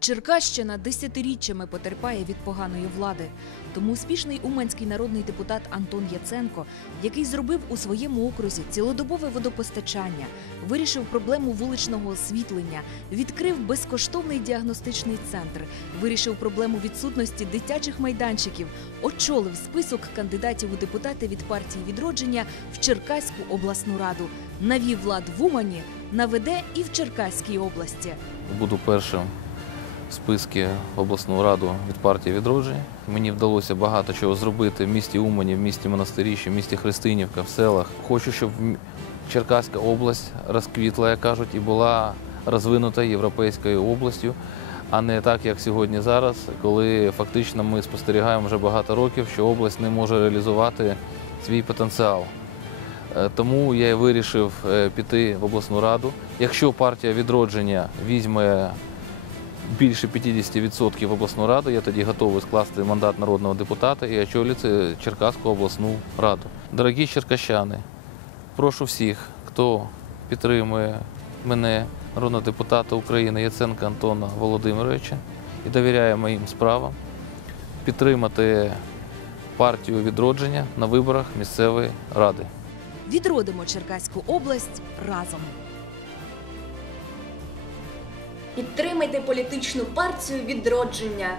Черкащина десятиріччями потерпає від поганої влади. Тому успішний уманський народний депутат Антон Яценко, який зробив у своєму окрузі цілодобове водопостачання, вирішив проблему вуличного освітлення, відкрив безкоштовний діагностичний центр, вирішив проблему відсутності дитячих майданчиків, очолив список кандидатів у депутати від партії відродження в Черкаську обласну раду, навів влад в Умані, наведе і в Черкаській області. Буду першим в списку в обласну раду від партії відродження. Мені вдалося багато чого зробити в місті Умані, в місті Монастиріще, в місті Христинівка, в селах. Хочу, щоб Черкаська область розквітла, як кажуть, і була розвинута європейською областю, а не так, як сьогодні зараз, коли фактично ми спостерігаємо вже багато років, що область не може реалізувати свій потенціал. Е, Тому я і вирішив е, піти в обласну раду. Якщо партія відродження візьме більше 50% в обласну раду, я тоді готовий скласти мандат народного депутата і очолити Черкаську обласну раду. Дорогі черкащани, прошу всіх, хто підтримує мене, народного депутата України Яценка Антона Володимировича і довіряє моїм справам, підтримати партію відродження на виборах місцевої ради. Відродимо Черкаську область разом. Підтримайте політичну партію відродження.